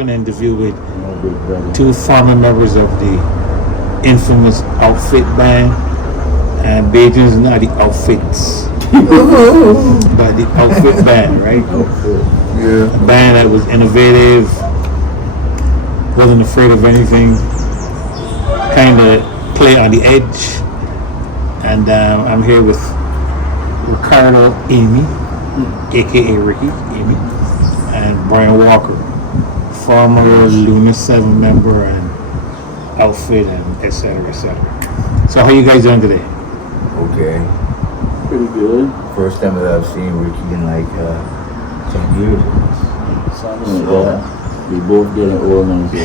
have an interview with two former members of the infamous Outfit band, and Beijing's not the Outfits, but the Outfit band, right? Yeah. A band that was innovative, wasn't afraid of anything, kind of play on the edge. And I'm here with Ricardo Aimey, aka Ricky Aimey, and Brian Walker, former Lunar 7 member and Outfit and etc. etc. So how you guys doing today? Okay. Pretty good. First time that I've seen Ricky in like 10 years. Something like that. We both getting old now, so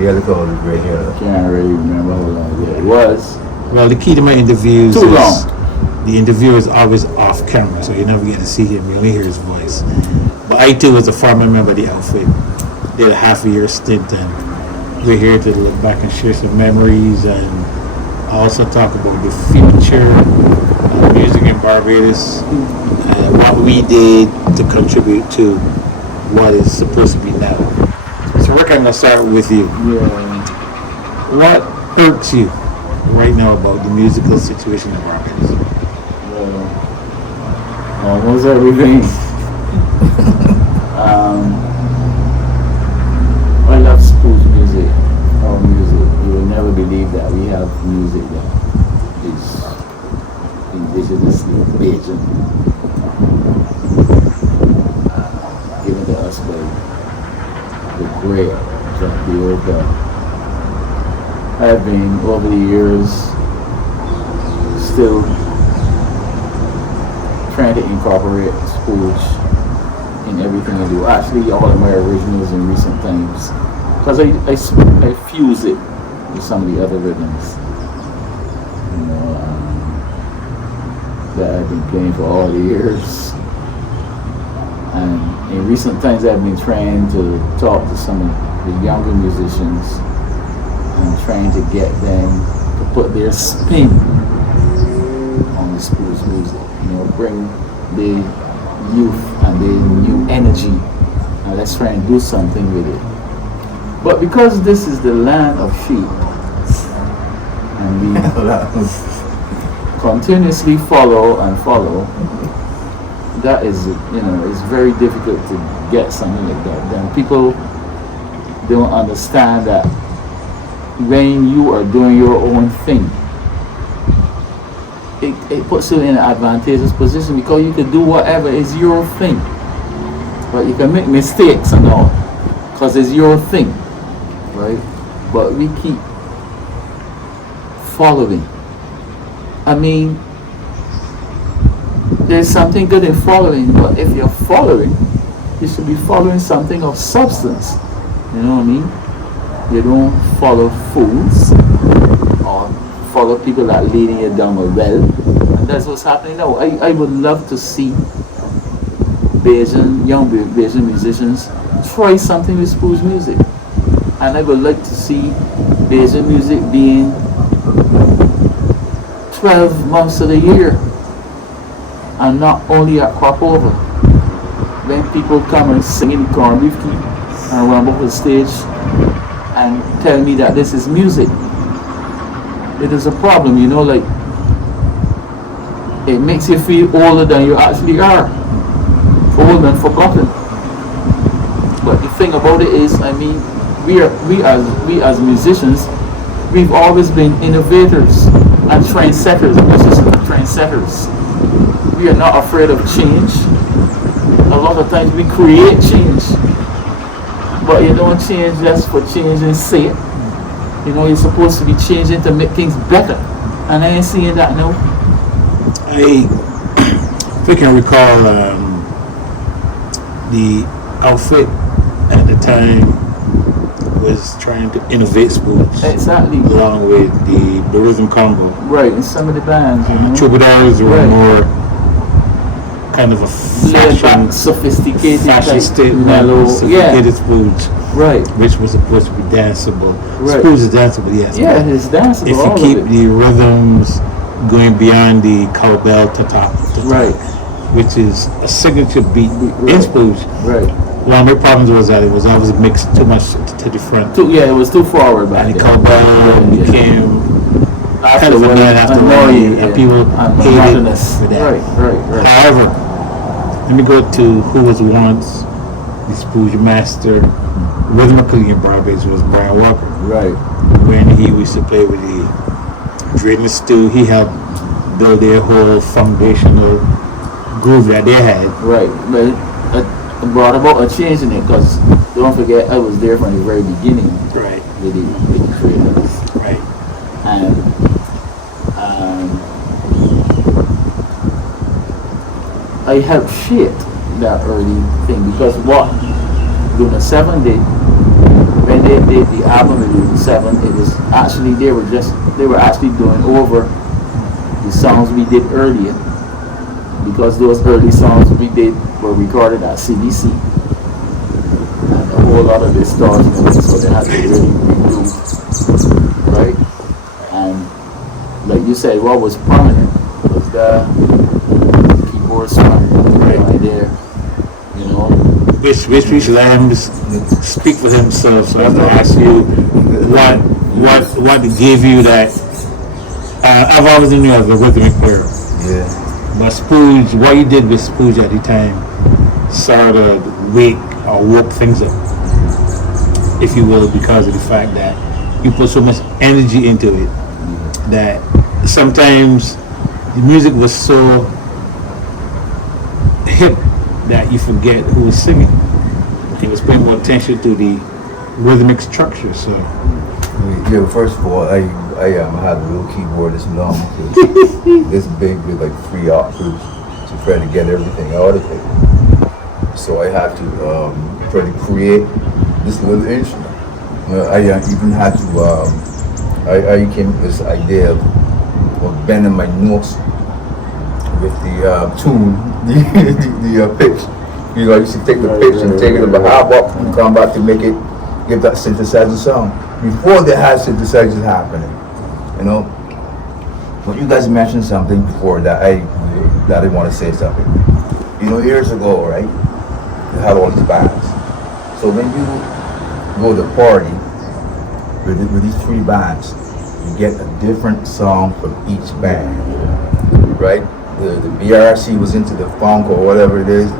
Yeah, look at all the gray hair. can't really remember how long ago it was. Well, the key to my interviews Too is long. the interviewer is always off camera, so you never get to see him. You only hear his voice. But I too was a former member of the Outfit. Did a half a year stint, and we're here to look back and share some memories and also talk about the future of music in Barbados and what we did to contribute to what is supposed to be now. So Rick, I'm gonna start with you. Yeah. What irks you right now about the musical situation in Barbados? Almost everything. I love school music, our music. You will never believe that we have music that is indigenously Bajan, given to us by the great Jack Dioka. I've been over the years still trying to incorporate spooge in everything I do. Actually, all of my originals in recent times, because I fuse it with some of the other rhythms, you know, that I've been playing for all the years. And in recent times, I've been trying to talk to some of the younger musicians and trying to get them to put their spin on the spooge music. You know, bring the youth and the new energy, and let's try and do something with it. But because this is the land of sheep, and we continuously follow and follow, that is, you know, it's very difficult to get something like that. Then people don't understand that when you are doing your own thing, it puts you in an advantageous position because you can do whatever is your thing. But you can make mistakes and all because it's your thing, right? But we keep following. I mean, there's something good in following, but if you're following, you should be following something of substance. You know what I mean? You don't follow fools or follow people that are leading you down a well, and that's what's happening now. I would love to see young Bajan musicians try something with spooge music, and I would like to see Bajan music being 12 months of the year and not only at crop over. When people come and sing in the corned beef key and run up the stage and tell me that this is music, it is a problem, you know, like it makes you feel older than you actually are, old and forgotten. But the thing about it is, I mean, we as musicians, we've always been innovators and trendsetters. Musicians are trendsetters. We are not afraid of change. A lot of times we create change, but you don't change just for changing sake. You know, you're supposed to be changing to make things better, and I ain't seeing that now. If I can recall, the Outfit at the time was trying to innovate spooge. Exactly. Along with the rhythm combo. Right, in some of the bands, you know. Troubadours were more kind of a fashion, sophisticated, fashion statement, mellow, sophisticated spooge. Right. Which was supposed to be danceable. Right. Spooge is danceable, yes. Yeah, it's danceable. If you keep the rhythms going beyond the cowbell to top, right, which is a signature beat in Spooge. Right. One of my problems was that it was always mixed too much to the front. It was too forward back And the then. cowbell became kind of annoying after a while, and people hated it for that. Right. However, let me go to who was once the Spooge master rhythmically in Barbados was Brian Walker. Right. When he used to play with the Dream Stew, he helped build their whole foundational groove that they had. Right. But it brought about a change in it because don't forget I was there from the very beginning Right. with the creators. Right. And I helped shape that early thing because what during the 7 day when they did the album in 7, it was actually they were actually doing over the songs we did earlier because those early songs we did were recorded at CBC and a whole lot of the stars so they had to really redo, right? And like you said, what was prominent was the keyboard song right there, you know. Which we should let him speak for himself. So I have to ask you what gave you that. I've always known you as a rhythmic player. Yeah. But Spooge, what you did with Spooge at the time sort of woke things up, if you will, because of the fact that you put so much energy into it that sometimes the music was so hip that you forget who was singing. It was paying more attention to the rhythmic structure. So Yeah, first of all, I had a little keyboard this long, this big with like 3 octaves to try to get everything out of it. So I had to try to create this little instrument. I even had to, I came up with this idea of bending my notes with the tune, the pitch. You know, I used to take the pitch and take it about half up and come back to make it, give that synthesizer sound. Before they had synthesizers happening, you know. But you guys mentioned something before that I want to say something. You know, years ago, right, you had all these bands. So when you go to a party with these 3 bands, you get a different song from each band, right? The BRC was into the funk or whatever it is.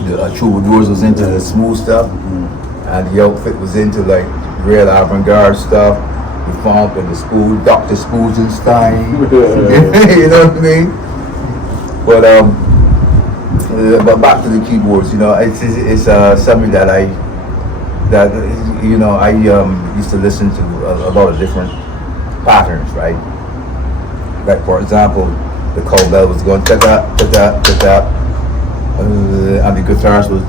The Troubadours was into the smooth stuff, and the outfit was into like real avant-garde stuff, the funk and the Spooge, Dr. Spoogenstein. You know what I mean? But back to the keyboards, you know, it's something that I used to listen to a lot of different patterns, right? Like for example, the cowbell was going ta-ta, ta-ta, ta-ta, and the guitarist was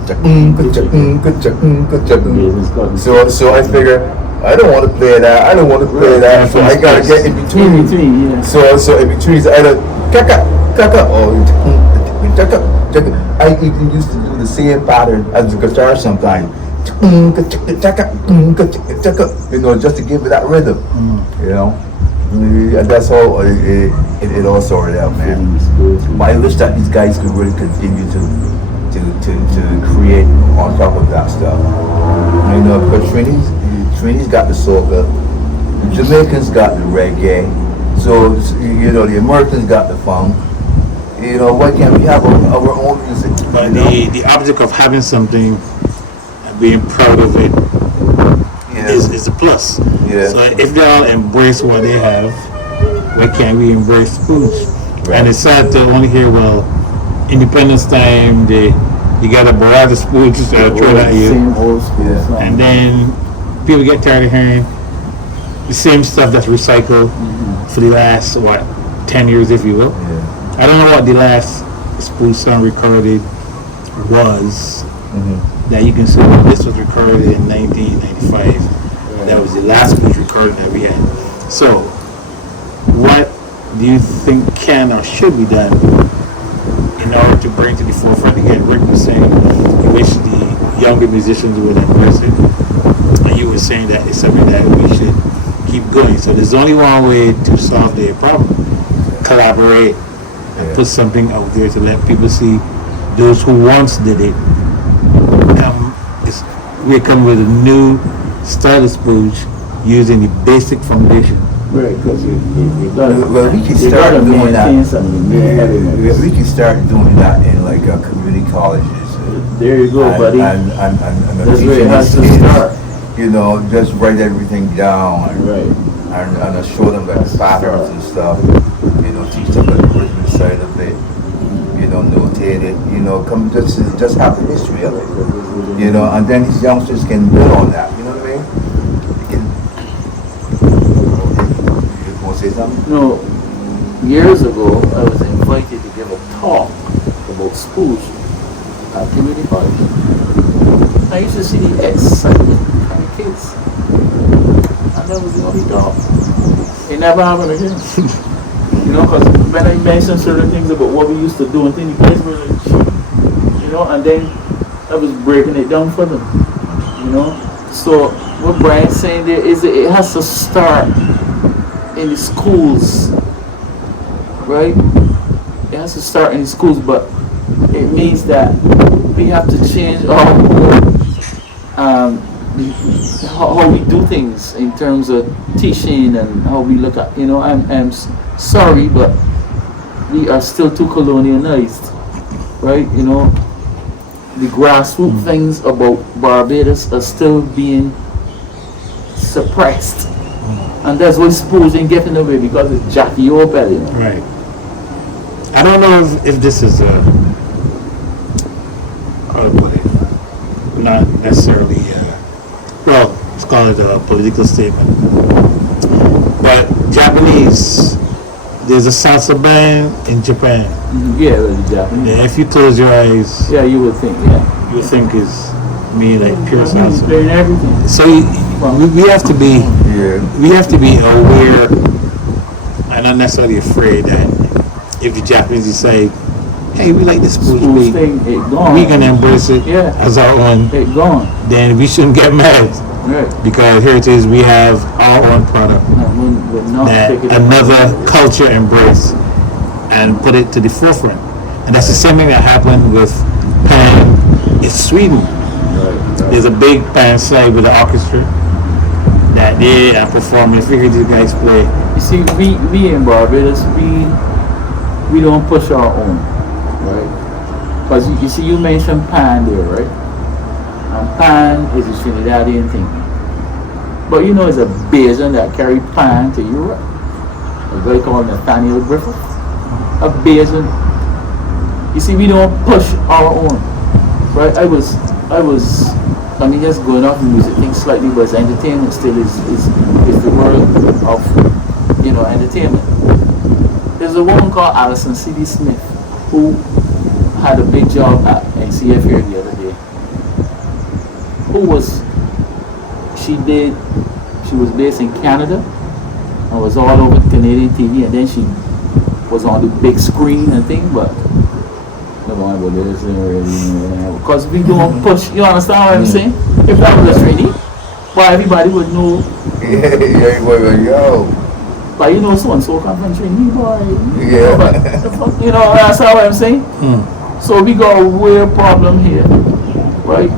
so I figure I don't want to play that, so I gotta get in between. So in between is either kaka or I even used to do the same pattern as the guitar sometimes. You know, just to give it that rhythm. You know. And that's how it all sorted out, man. But I wish that these guys could really continue to create on top of that stuff. You know, because Trini's got the soca, the Jamaicans got the reggae, so you know the Americans got the funk. You know, why can't we have our own music? But the object of having something and being proud of it is a plus. Yeah. So if they all embrace what they have, why can't we embrace Spooge? Right. And it's sad to only hear, well, Independence time, you got a barrage of Spooge thrown at you. And then people get tired of hearing the same stuff that's recycled for the last, 10 years, if you will. Yeah. I don't know what the last Spooge song recorded was that you can say, well, this was recorded in 1995. That was the last Spooge recording that we had. So, what do you think can or should be done in order to bring to the forefront again? Rick was saying he wished the younger musicians would embrace it, and you were saying that it's something that we should keep going. So there's only one way to solve their problem: collaborate, Yeah. put something out there to let people see those who once did it. We come with a new stylus booth using the basic foundation. Right, because you Well, we can you start gotta doing that. maintain something. We can start doing that in like community colleges. There you go, buddy. And That's where it teaching has these to kids, start. you know, just write everything down Right. and show them like patterns and stuff. You know, teach them the rhythmic side of it. You know, notate it. You know, come just have the history of it. You know, and then these youngsters can build on that. You know what I mean? You want to say something? No, years ago, I was invited to give a talk about spooge at community college. I used to see the excitement from the kids. And that was the only talk. It never happened again. You know, because when I mentioned certain things about what we used to do and things, the kids were like, you know, and then I was breaking it down for them. You know? So what Brian's saying there is that it has to start in the schools, right? It has to start in the schools, but it means that we have to change how we do things in terms of teaching and how we look at, you know, I'm sorry, but we are still too colonialized, right? You know, the grassroots things about Barbados are still being suppressed. And that's why schools ain't getting away because it's Jackie Opel, you know. Right. I don't know if this is how to put it, not necessarily, well, let's call it a political statement. But Japanese, there's a salsa band in Japan. Yeah, the Japanese. Yeah, if you close your eyes, Yeah, you would think, yeah. you think it's me like pure He's salsa. playing everything. So we have to be aware and not necessarily afraid that if the Japanese say, hey, we like this School spooge thing, beat, it gone. we gonna embrace it Yeah. as our own, It gone. then we shouldn't get mad Right. because here it is, we have our own product And we're not that taking it. another culture embrace and put it to the forefront. And that's the same thing that happened with Pan in Sweden. There's a big Pan slide with the orchestra that they are performing. I figured these guys play. You see, we in Barbados, we don't push our own, right? Because you see, you mentioned Pan there, right? And Pan is a Trinidadian thing. But you know, it's a Bajan that carried Pan to Europe. A guy called Nathaniel Griffith. A Bajan. You see, we don't push our own, right? I mean, just going off music things slightly, but it's entertainment still is the world of, you know, entertainment. There's a woman called Alison C.D. Smith who had a big job at NCF here the other day. She was based in Canada and was all over Canadian TV, and then she was on the big screen and thing, but because we don't push, you understand what I'm saying? If that was a trainee, well, everybody would know. Yeah, yo. Like, you know, so and so come from trainee, boy. Yeah. But, you know, that's what I'm saying? So we got a weird problem here, right?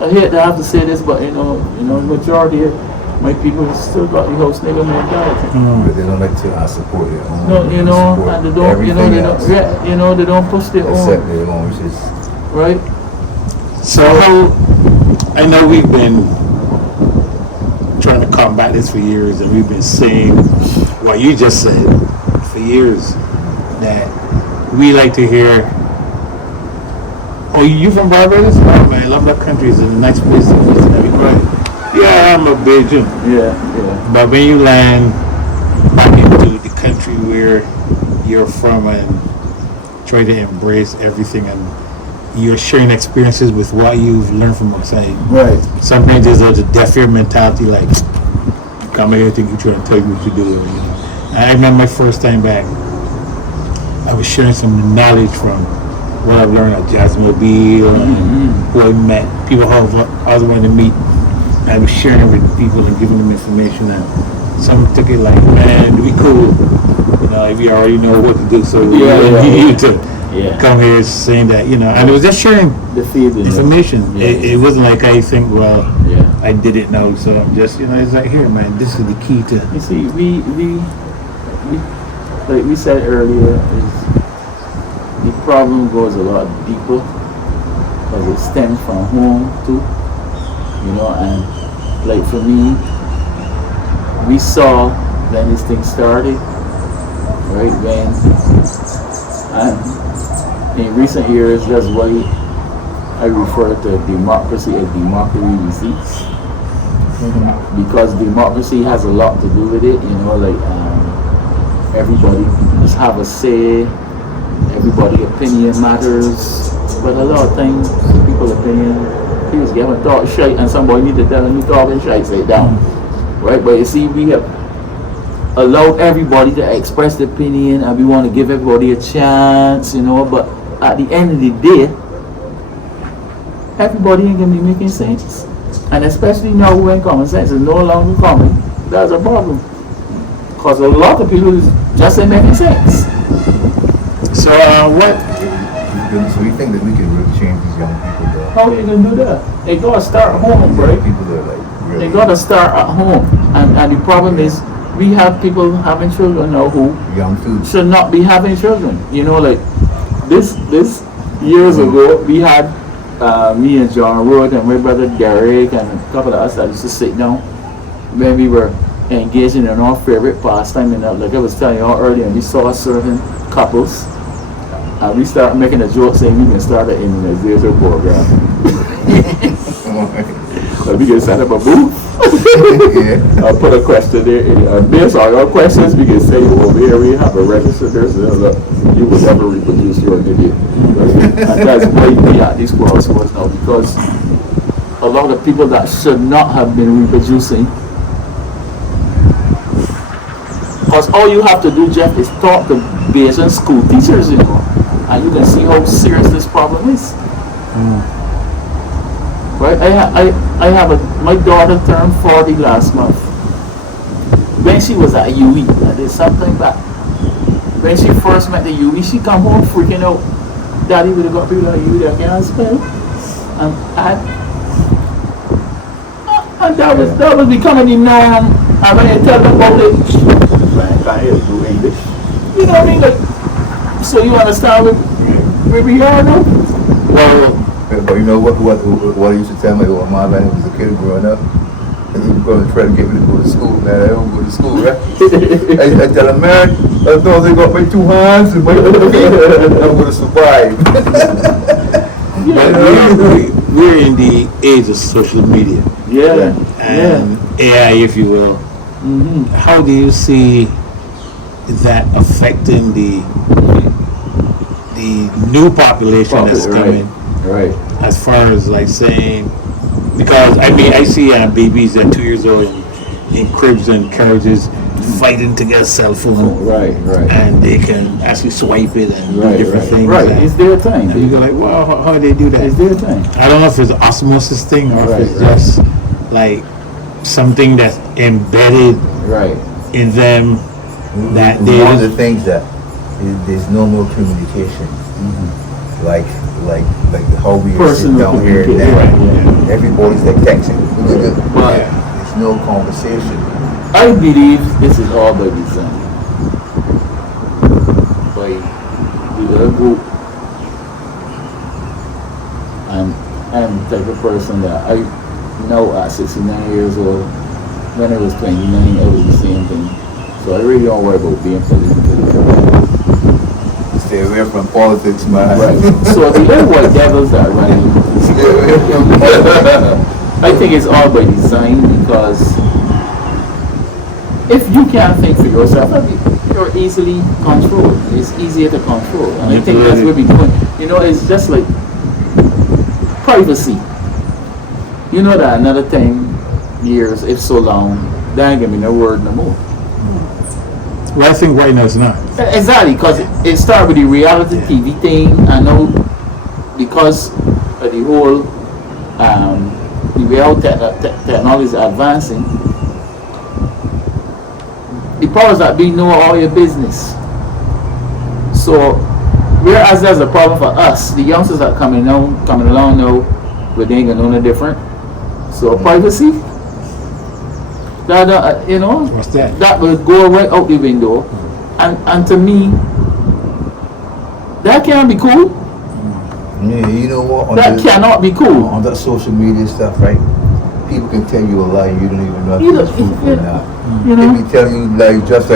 I hate to have to say this, but you know, majority of my people still got the house nigga mentality. But they don't like to support their own. No, you know, and they don't, you know, they don't push their Accept own, their own, which is right? So I know we've been trying to combat this for years, and we've been saying what you just said for years, that we like to hear, oh, you from Barbados? Oh man, I love that country. It's a nice place to visit and everything. Yeah, I'm a Bajan. Yeah. But when you land back into the country where you're from and try to embrace everything, and you're sharing experiences with what you've learned from outside. Right. Sometimes there's a deaf ear mentality, like, come here, think you're trying to tell you what to do. You know? And I remember my first time back, I was sharing some knowledge from what I've learned at Jazzmobile and who I met, people I was wanting to meet. I was sharing it with people and giving them information, and some took it like, man, we cool. You know, like we already know what to do, so we don't need you to come here saying that, you know. And it was just sharing The feeling. information. Yeah. It wasn't like I think, well, Yeah. I didn't know, so I'm just, you know, it's like, here, man, this is the key to. You see, we like we said earlier, is the problem goes a lot deeper because it stems from home too. You know, and like for me, we saw when this thing started, right? When and in recent years, that's why I refer to democracy as democracy receipts. Because democracy has a lot to do with it, you know, like everybody must have a say, everybody's opinion matters, but a lot of times people's opinion, people get a talk shite and somebody need to tell them you talking shite, say down, right? But you see, we have allowed everybody to express their opinion and we want to give everybody a chance, you know, but at the end of the day, everybody ain't gonna be making sense. And especially now when common sense is no longer common, that's a problem. Because a lot of people just ain't making sense. So, what? So you think that we can really change these young people though? How are you gonna do that? They gotta start at home, right? People that are like really. They gotta start at home. And the problem is, we have people having children now who young too. should not be having children. You know, like this years ago, we had me and John Wood and my brother Derek and a couple of us that used to sit down when we were engaging in our favorite pastime. And like I was telling you all earlier, we saw certain couples and we started making a joke saying we can start an immunization program. We can set up a booth. I'll put a question there. Based on your questions, we can say over here we have a register. There's you will never reproduce your idiot. And that's why we at these crossroads now, because a lot of people that should not have been reproducing. Because all you have to do, Jeff, is talk to Bayesian school teachers, you know, and you can see how serious this problem is. Right? I have my daughter turned 40 last month. When she was at UE, I did something back. When she first met the UE, she come home freaking out. Daddy would have got people like you that can't spell. And that was becoming the norm. And when I tell them about it, man, I can't do English. You know what I mean? Like, so you understand where we are now? Well, but you know what I used to tell my old mom when I was a kid growing up? And he was going to try to get me to go to school. Man, I don't go to school, right? I tell him, man, as long as I got my 2 hands and my 2 feet, I'm going to survive. We're in the age of social media. Yeah. And AI, if you will. Mm-hmm. How do you see that affecting the new population that's coming? Right. As far as like saying, because I mean I see babies that 2 years old in cribs and carriages fighting to get a cell phone, Right. and they can actually swipe it and do different things. Right, it's their thing. And you go like, wow, how do they do that? It's their thing. I don't know if it's an osmosis thing or if it's just like something that's embedded in them that they. One of the things that there's no more communication. Like how we sit down here now. Everybody's like texting. There's no conversation. I believe this is all by design. By the little group. I'm the type of person that I know at 69 years old. When I was 29, I was the same thing. So I really don't worry about being political. Stay away from politics, man. Right. So the little white devils that are running, I think it's all by design, because if you can't think for yourself, you're easily controlled. It's easier to control. And I think that's where we're going. You know, it's just like privacy. You know that another 10 years, if so long, there ain't gonna be no word no more. Well, I think right now it's not. Exactly, because it started with the reality TV thing. I know because of the whole the way how technology is advancing, powers that be know all your business. So, whereas there's a problem for us, the youngsters that coming along now, but they ain't gonna know no different. So privacy, that you know, What's that? that will go right out the window, and to me, that can't be cool. Yeah, you know what? That cannot be cool. On that social media stuff, right? People can tell you a lie, you don't even know if You it's don't- truth or not. You They know, be telling you like just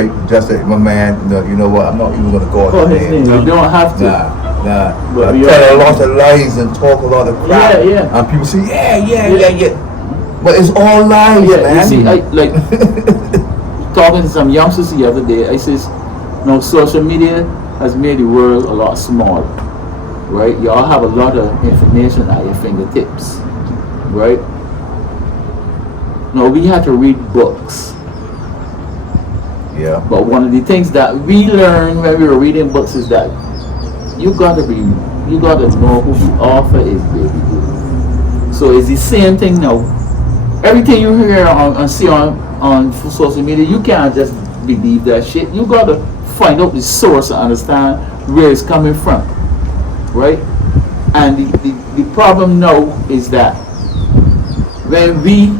like my man. You know what? I'm not even gonna call call his his name. name. You don't have to. Nah. But I we tell are- a lot of lies and talk a lot of crap. Yeah. And people say, yeah. But it's all lies, Yeah, man. you see, I like talking to some youngsters the other day. I says, no, social media has made the world a lot smaller, right? Y'all have a lot of information at your fingertips, right? No, we had to read books, Yeah. but one of the things that we learned when we were reading books is that you gotta know who the author is, baby. So it's the same thing now. Everything you hear and see on social media, you can't just believe that shit. You gotta find out the source and understand where it's coming from, right? And the problem now is that when we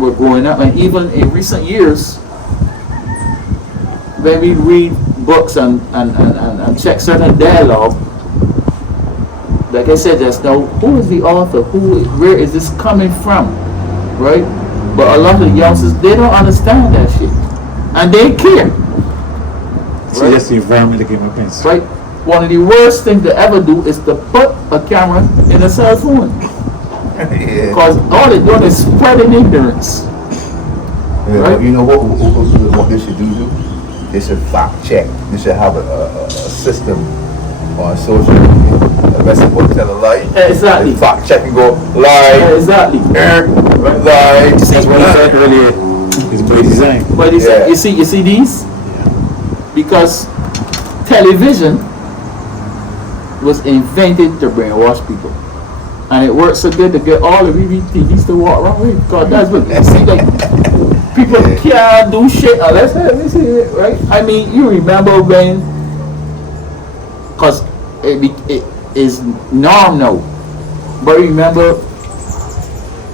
were growing up, and even in recent years, when we read books and check certain dialogue, like I said just now, who is the author? Where is this coming from? Right? But a lot of youngsters, they don't understand that shit. And they care. So that's the environment that gave my parents. Right? One of the worst things to ever do is to put a camera in a cell phone. Yeah. Because all they're doing is spreading ignorance. Yeah, Right. but you know what they should do? They should fact check. They should have a system on social media. Unless they want to tell a lie. Exactly. They fact check and go lie. Exactly. Lie. That's what I said earlier. It's by design. But Yeah. you see these? Because television was invented to brainwash people. And it works so good to get all the TVs to walk around with. Because that's what you see, like, people can't do shit unless they see it, right? I mean, you remember when, because it is norm now, but remember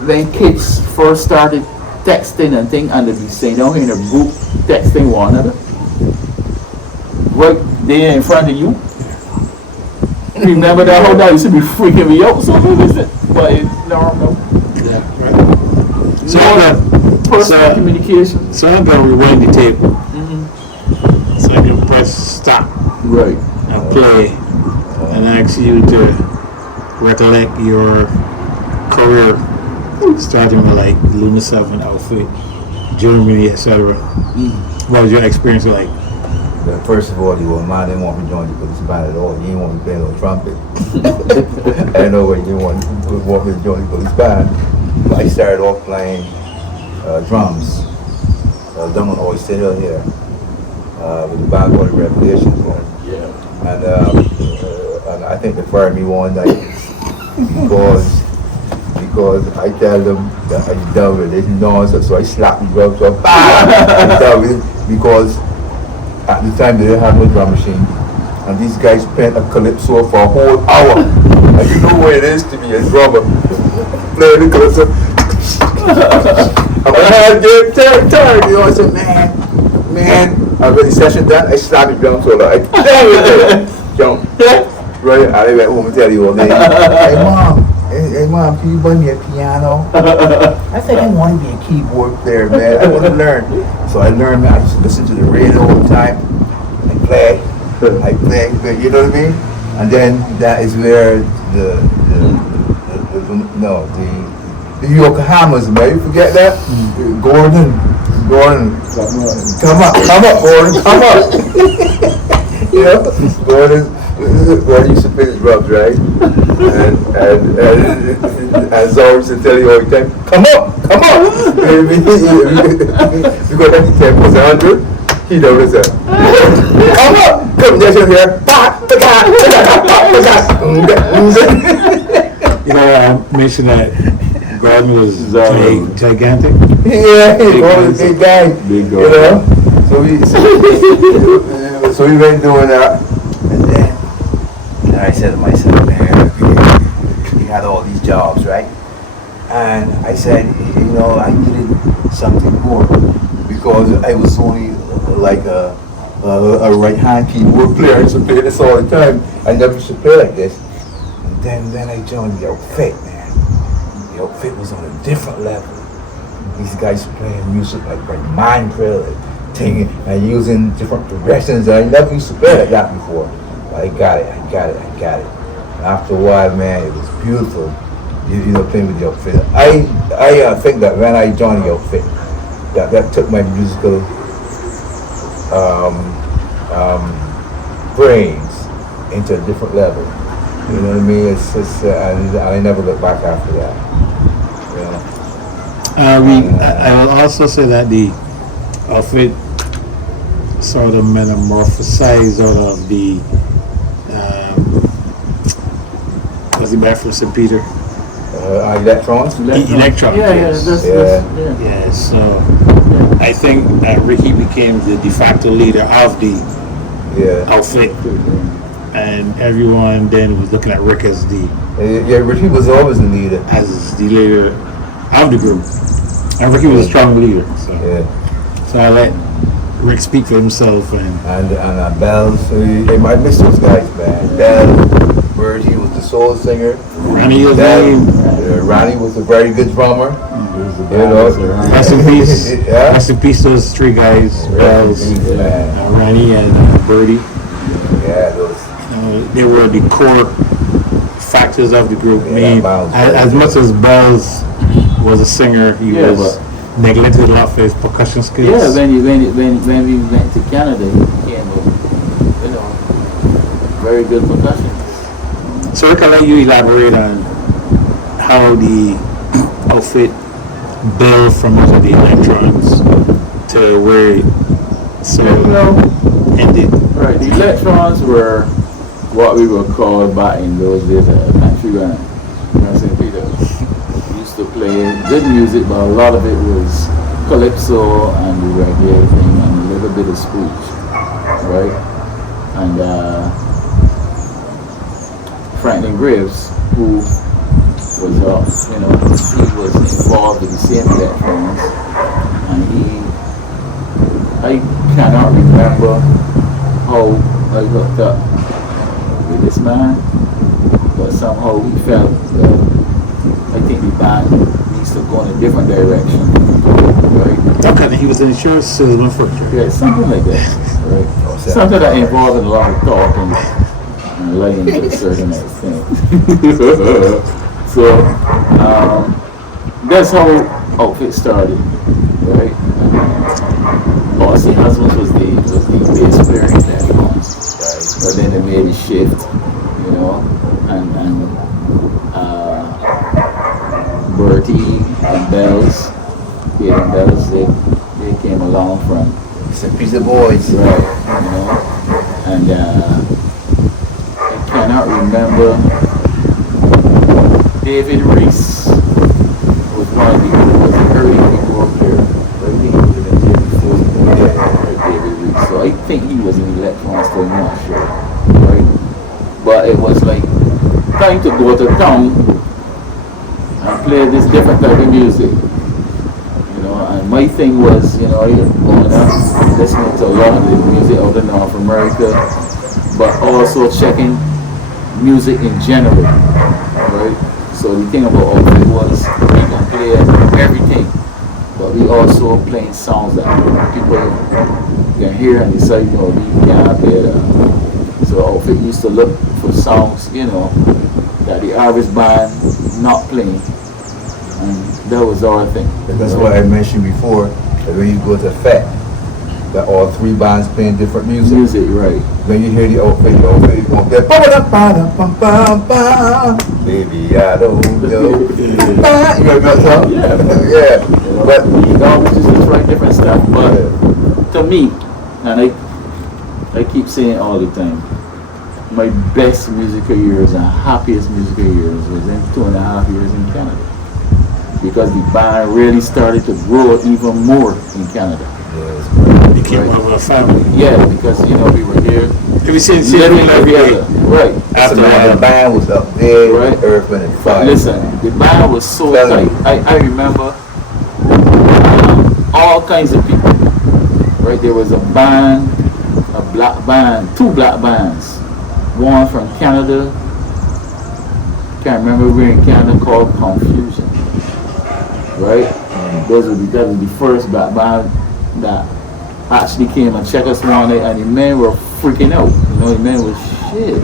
when kids first started texting and things, and they'd be saying down in a group texting one another, right there in front of you. Remember that whole night used to be freaking me out, so but it's normal. Yeah, right. So Personal so- communication. So I'm gonna rewind the tape Mm-hmm. so I can press stop Right. and play and ask you to recollect your career starting with like Luna 7 outfit, Germany, etc. What was your experience like? But first of all, man didn't want me to join the police band at all. He didn't want me playing no trumpet. I didn't know why he didn't want me to join the police band. But I started off playing drums. Drum would always sit out here with the band called the Revelations on. Yeah. And I think they fired me one night because I tell them that I'm done with this nonsense. So I slapped the drums up. I'm done with it because at the time they didn't have no drum machine. And these guys spent a calypso for a whole hour. And you know what it is to be a drummer. Playing the calypso. And my hand get tired. You know, I said, man, I got the session done, I slapped the drum so like, jump. Right? And I went home and tell you all day, hey mom, can you buy me a piano? I said, I want to be a keyboard player, man. I want to learn. So I learned, man. I used to listen to the radio all the time. I play, you know what I mean? And then that is where the Yokohamas, man. You forget that? Gordon. Come up, Gordon, come up. You know, Gordon used to play the drums, right? And Zora used to tell you all the time, come up. Because every time was 100, he knows that. Come down here. You know, I mentioned that Gordon was gigantic. Yeah, he was a big guy. Big You know? So we went doing that. And then I said to myself, man, we had all these jobs, right? And I said, you know, I needed something more because I was only like a right-hand keyboard player. I used to play this all the time. I never used to play like this. And then I joined the outfit, man. The outfit was on a different level. These guys playing music like Minecraft, taking and using different directions. I never used to play like that before. But I got it. And after a while, man, it was beautiful. You know, playing with the outfit. I think that when I joined the outfit, that took my musical brains into a different level. You know what I mean? It's just, and I never look back after that. You know? I will also say that the outfit sort of metamorphosized out of the was he back from St. Peter? Electrons? Electrons. Yeah. So I think that Ricky became the de facto leader of the outfit, and everyone then was looking at Rick as the Ricky was always the leader. of the group, and Ricky was a strong leader. So I let Rick speak for himself and Bells. I miss those guys, man. Bell, Bird, he was the soul singer. Ronnie was Ronnie was a very good drummer. You know, rest in peace. Rest in peace, those three guys, Bells, Ronnie, and Birdie. Yeah, those. They were the core factors of the group. As much as Bells was a singer, he was neglected a lot for his percussion skills. Yeah, when we went to Canada, he became a very good percussion. So Rick, I'll let you elaborate on how the outfit built from most of the electrons to where it sort of ended. Right, the electrons were what we were called back in those days a country band. St. Peter. We used to play good music, but a lot of it was calypso and the reggae thing and a little bit of spooch, right? And Franklin Graves, who was he was involved in the same electrons, and I cannot remember how I hooked up with this man, but somehow we felt that I think the band needs to go in a different direction, right? Okay, he was an insurance salesman for sure. Yeah, something like that, right? Something that involved a lot of talking and lying to a certain extent. So that's how outfit started, right? Austin Husbands was the bass player in that one, right? But then they made a shift, and Bertie and Bells, they came along from St. Peter Boys, right? And I cannot remember. David Reese was one of the early keyboard player. David Reese. So I think he was in electrons, still not sure, right? But it was like trying to go to town and play this different type of music, and my thing was, you're going up, listening to a lot of the music out of North America, but also checking music in general, right? So the thing about outfit was we can play everything, but we also playing songs that people can hear and decide, we can't play that. So outfit used to look for songs, that the average band not playing, and that was our thing. And that's what I mentioned before, that when you go to FET, that all three bands playing different music. Right. When you hear the outfit is going to get baby, I don't know. You remember that song? Yeah. But it's just right different stuff. But to me, and I keep saying all the time, my best musical years and happiest musical years was in 2.5 years in Canada. because the band really started to grow even more in Canada. Yes. Became one of a family. Yeah, because you know we were here Ever since living every day. together. Right. After The band was up there Right. with Earth, Wind, and But Fire. listen, the band was so Tell tight. me. I remember all kinds of people. Right, there was a band, a black band, two black bands. One from Canada, can't remember where in Canada, called Confusion. Right? That was the first black band that actually came and checked us one day, and the men were freaking out. You know, the men was shit.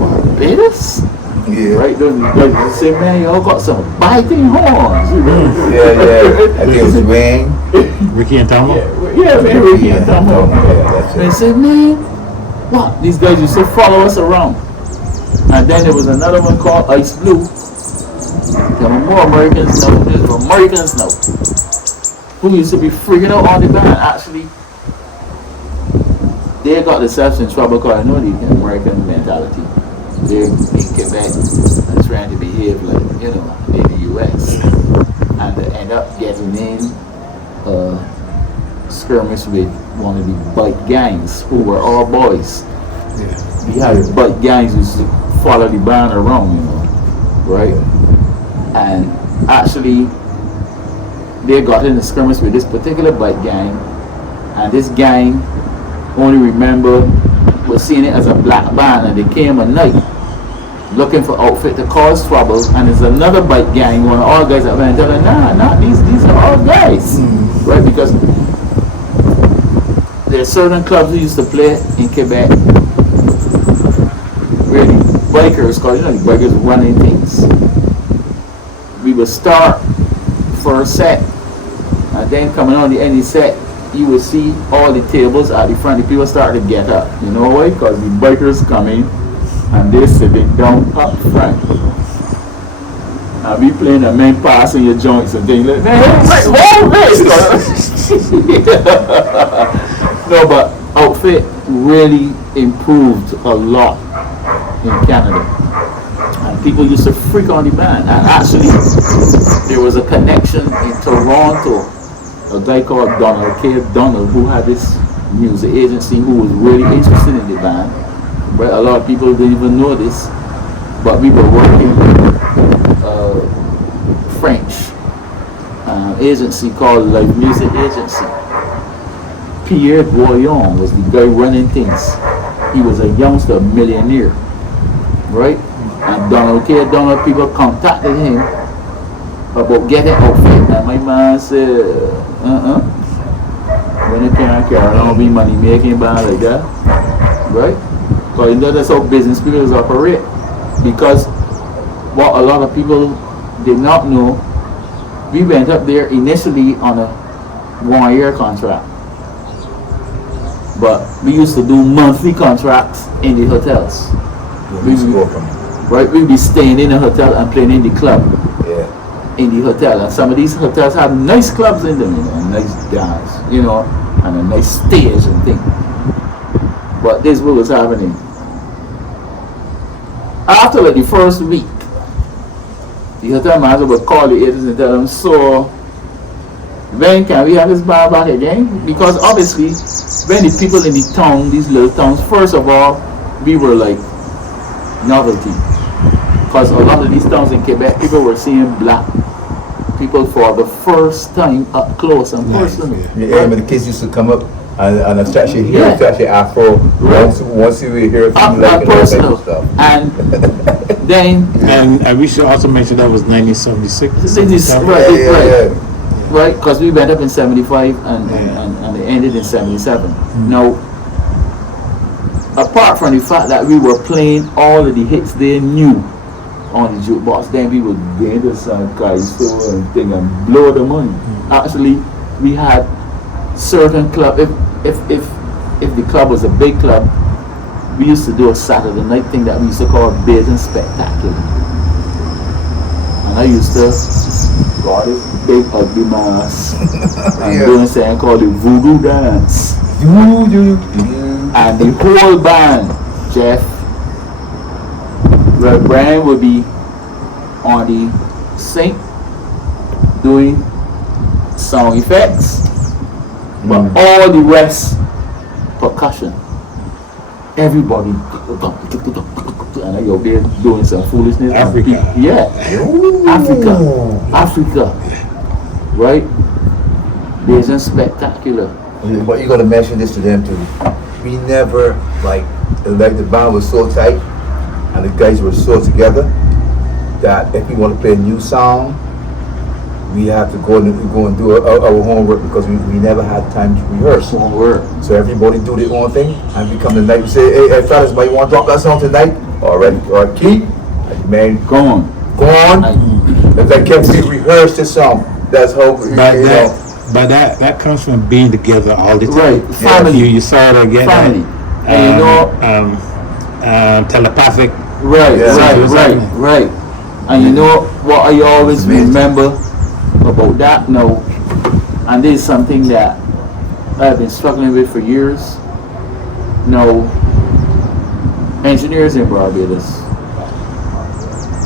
Barbados? Yeah. Right? Those guys say, man, y'all got some biting horns. You know? Yeah. I think it was Wayne. Ricky and Tomo? Yeah, man, Ricky and Tom. Yeah, that's They it. said, man, what? These guys used to follow us around. And then there was another one called Ice Blue. There were more Americans now. There were Americans now. Who used to be freaking out on the band. Actually, they got themselves in trouble because I know the American mentality. They're in Quebec and trying to behave like, you know, in the US. And they end up getting in skirmish with one of the bike gangs who were all boys. Yeah. We had bike gangs who used to follow the band around, you know, right? And actually, they got in a skirmish with this particular bike gang, and this gang only was seeing it as a black band, and they came at night looking for outfit to cause trouble, and there's another bike gang, one of all guys that went and tell them, nah, these are all guys, right? Because there's certain clubs we used to play in Quebec where the bikers, because you know the bikers running things. We would start for a set, and then coming on the end of the set, you would see all the tables at the front, the people start to get up. You know why? Because the bikers come in and they're sitting down up front. And we playing the men passing your joints and things like, man, whoa, no, but outfit really improved a lot in Canada. And people used to freak on the band. And actually, there was a connection in Toronto. A guy called Donald who had this music agency who was really interested in the band. But a lot of people didn't even know this. But we were working with a French agency called Live Music Agency. Pierre Boyon was the guy running things. He was a youngster, millionaire, right? And Donald people contacted him about getting outfit, and my man said, when you can't carry on be money making band like that, right? Because you know that's how business people operate. Because what a lot of people did not know, we went up there initially on a 1-year contract. But we used to do monthly contracts in the hotels. Right, we'd be staying in a hotel and playing in the club. Yeah. In the hotel, and some of these hotels have nice clubs in them, you know, a nice dance, you know, and a nice stage and thing. But this is what was happening. After like the first week, the hotel manager would call the agents and tell them, so when can we have this bar back again? Because obviously, when the people in the town, these little towns, first of all, we were like novelty. Because a lot of these towns in Quebec, people were seeing black people for the first time up close and personal. Yeah, but the kids used to come up and attach your hair, Yeah. attach your afro. Once you hear Up from like and and all that personal. stuff. And then, And we should also mention that was 1976. right, right, because we went up in 75 and it ended in 77. Now, apart from the fact that we were playing all of the hits they knew on the jukebox, then we would go into some Kaiso and thing and blow the money. Actually, we had certain club, if the club was a big club, we used to do a Saturday night thing that we used to call Basin Spectacular. And I used to got this big ugly mask and doing something called the voodoo dance. And the whole band, Jeff, Brian would be on the sink, doing sound effects, but all the rest percussion. Everybody, and you're there doing some foolishness. Africa. Africa, right? They're just spectacular. But you gotta mention this to them too. We never like the band was so tight and the guys were so together that if we want to play a new song, we have to go and do our homework because we never had time to rehearse. Homework. So everybody do their own thing and we come the night and say, hey fellas, might you want to drop that song tonight? Alright, Keith, man, Go on. If I can we rehearse this song, that's how But that comes from being together all the time. Right, family. You sort of get Family. that, And you know, telepathic. right. And you know what I always remember about that now, and this is something that I've been struggling with for years. Now, engineers in Barbados,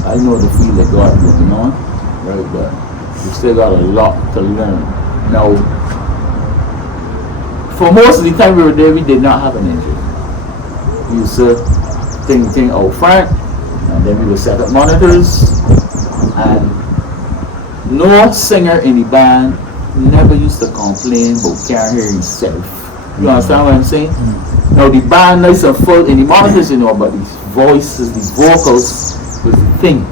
I know the field that God is working on, right? But we still got a lot to learn. Now, for most of the time we were there, we did not have an engineer. We used to think out front, and then we would set up monitors, and no singer in the band never used to complain about can't hear himself. You understand what I'm saying? Now the band nice and full in the monitors, you know, but the voices, the vocals was the thing.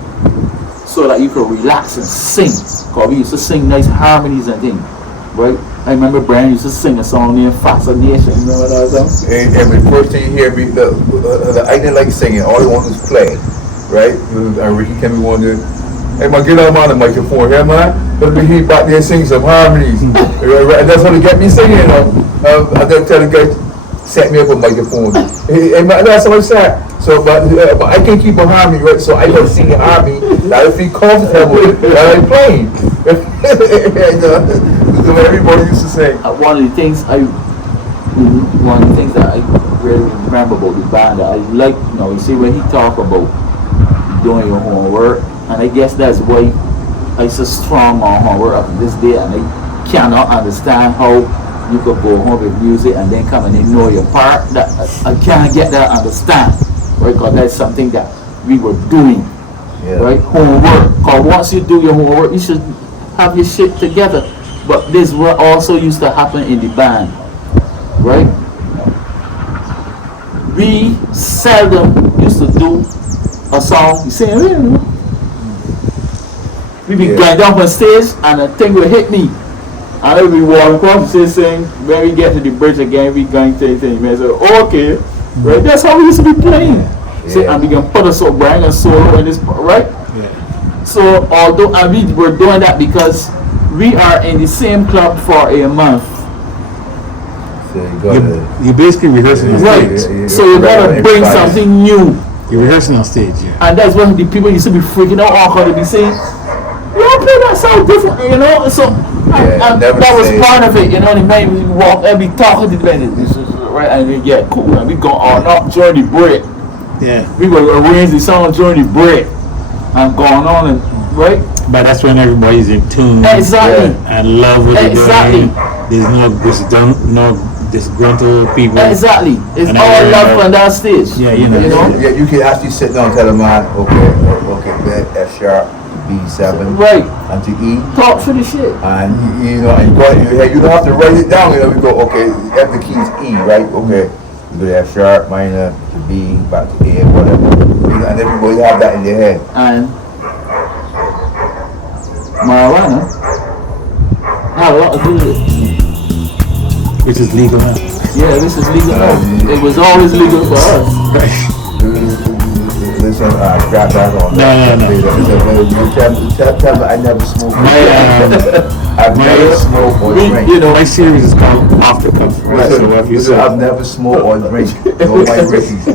So that you could relax and sing. Cause we used to sing nice harmonies and things. Right? I remember Brian used to sing a song named Fascination. You know what I was saying? And the first thing you hear me, I didn't like singing, all I wanted was play. Right? And Ricky came and wanted to, hey man, get out the microphone here, man. Let me hear back there sing some harmonies. And that's how they get me singing, you know. I then tell the guy, set me up a microphone. Hey man, that's how I said. So, but I can't keep a harmony, right? So I got to sing a harmony that I feel comfortable that I'm playing. And, everybody used to say. One of the things that I really remember about the band that I like, you know, you see when he talk about doing your homework, and I guess that's why I so strong on homework up to this day, and I cannot understand how you could go home with music and then come and ignore your part. That I can't get that understand, right? Because that's something that we were doing, right? Homework. Because once you do your homework, you should have your shit together. But this will also used to happen in the band, right? We seldom used to do a song. You say, we be going up on stage and a thing will hit me. And then we walk across the stage, when we get to the bridge again, we going to the thing. So, okay, right? That's how we used to be playing. See, and we can put a solo, bring a solo in this, right? So, although, and we were doing that because we are in the same club for a month. So you basically rehearsing on stage. Right. So you gotta bring something new. You're rehearsing on stage, And that's when the people used to be freaking out on how to be saying, you don't play that sound different, you know? So and that was part of it, you know. The man we walk and be talking to the band, right? And we get cool and we go on up during the break. Yeah. We will arrange the song during the break and going on and right? But that's when everybody's in tune. Exactly. And love what they're doing. There's no disgruntled people. Exactly. It's all love on that stage. Yeah, you know. Yeah, you can actually sit down and tell a man, okay, F sharp, B7, right, and to E. Talk for the shit. And you know, and go in your head, you don't have to write it down. You know, we go, okay, F the key is E, right? Okay, you go to F sharp, minor, to B, back to A, whatever. And everybody have that in their head. And marijuana had a lot to do with it. Which is legal now. Yeah, this is legal now. It was always legal for us. Listen, grab that on. No. Tell me I never smoked. I've never smoked or drink. You know, my series is called Off the Cuff. Right? Listen, I've never smoked or drink. No, my Ricky's.